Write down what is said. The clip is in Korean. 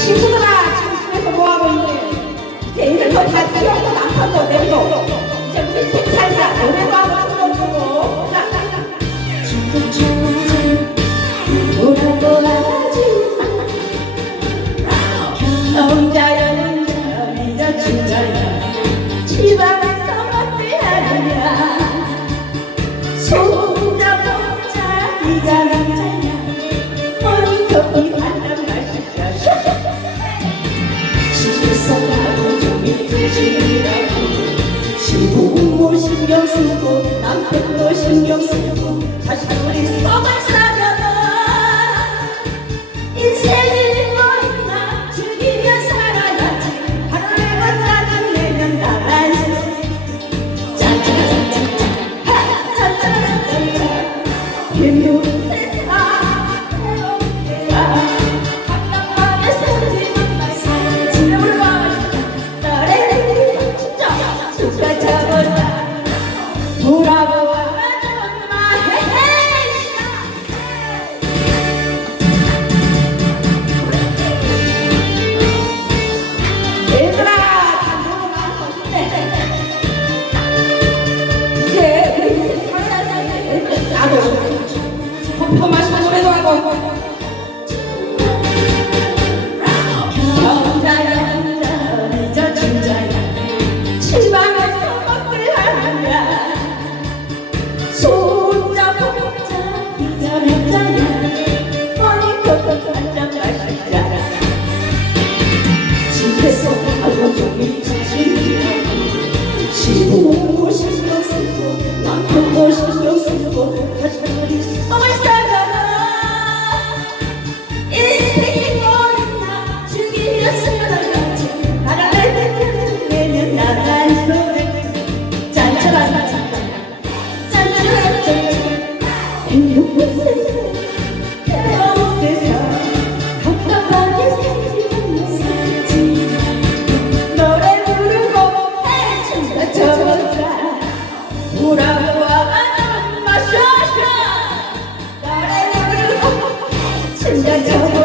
친구들아 지금 집에서 뭐하고 있니? 이제 인생도 다 뛰어도 남편도 내고 이제 우리 인생 살자 노래도 하고 춤도 추고 집안에서 어때 하느냐 손잡자 네가 남 두시라고. 시부모 신경 쓰고 남편도 신경 쓰고 자식들이 썩을 싸려나? 인생이 뭐 있나 즐기며 살아야지. 하루에만 짜증내면 나란 짠짠짠짠짠. 하! 짠짠짠짠 힘든 세상 외로운 세상 나도 돌아보아 마셔 저보자